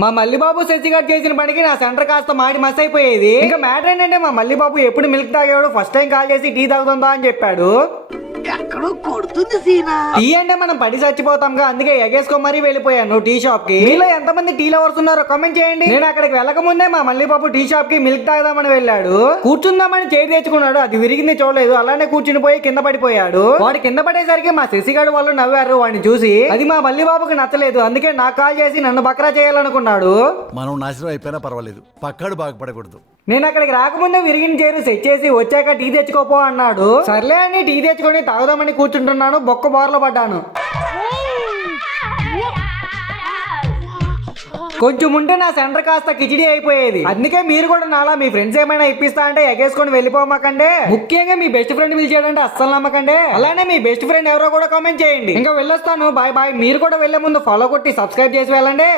మా మల్లిబాబు శశిగారు చేసిన పనికి నా సెంటర్ కాస్త మాడి మస్ అయిపోయేది. ఇంకా మ్యాటర్ ఏంటంటే మా మల్లిబాబు ఎప్పుడు మిల్క్ తాగేవాడు, ఫస్ట్ టైం కాల్ చేసి టీ తాగుతుందా అని చెప్పాడు. టీ అంటే మనం పడి చచ్చిపోతాంగా, అందుకే ఎగేసుకో మరీ వెళ్ళిపోయాను టీ షాప్ కి. మీలో ఎంతమంది టీ లవర్స్ ఉన్నారో కామెంట్ చేయండి. నేను అక్కడికి వెళ్ళక ముందే మా మల్లిబాబు టీ షాప్ కి మిల్క్ తాగదామని వెళ్ళాడు. కూర్చుందామని చేయి తెచ్చుకున్నాడు, అది విరిగింది చూడలేదు, అలానే కూర్చుని పోయి కింద పడిపోయాడు. వాడు కింద పడేసరికి మా శశిగాడు వాళ్ళు నవ్వారు వాడిని చూసి. అది మా మల్లిబాబుకి నచ్చలేదు, అందుకే నాకు కాల్ చేసి నన్ను బక్రా చేయాలనుకున్నాడు. మనం నాశనం అయిపోయినా పర్వాలేదు, పక్కాడు బాగుపడకూడదు. నేను అక్కడికి రాకముందే విరిగిన చైర్ సెట్ చేసి వచ్చాక టీ తెచ్చుకోపో అన్నాడు. సర్లే అని టీ తెచ్చుకొని తాగుదామని కూర్చుంటున్నాను, బొక్క బోర్లో పడ్డాను. కొంచెం ఉంటే నా సెంటర్ కాస్త కిచిడి అయిపోయేది. అందుకే మీరు కూడా నాలా మీ ఫ్రెండ్స్ ఏమైనా ఇప్పిస్తా అంటే ఎగేసుకొని వెళ్ళిపోమాకండే. ముఖ్యంగా మీ బెస్ట్ ఫ్రెండ్ పిలిచాడంటే అస్సలు నమ్మకండే. అలానే మీ బెస్ట్ ఫ్రెండ్ ఎవరో కూడా కామెంట్ చేయండి. ఇంకా వెళ్ళొస్తాను, బాయ్ బాయ్. మీరు కూడా వెళ్లే ముందు ఫాలో కొట్టి సబ్స్క్రైబ్ చేసి వెళ్ళండి.